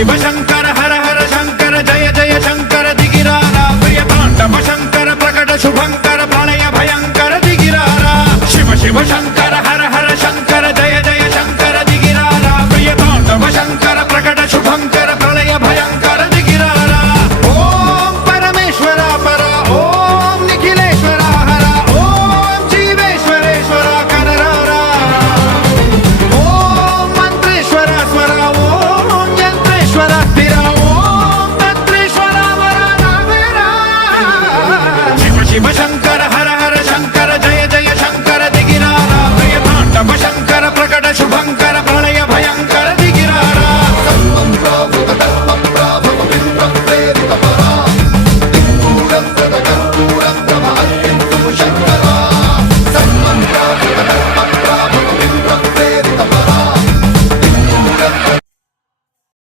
शिव शंकर हर हर शंकर जय जय शंकर दिगिरारा प्रिय तांडव शंकर प्रकट शुभंकर प्रलय भयंकर दिगिरारा शिव शिव शंकर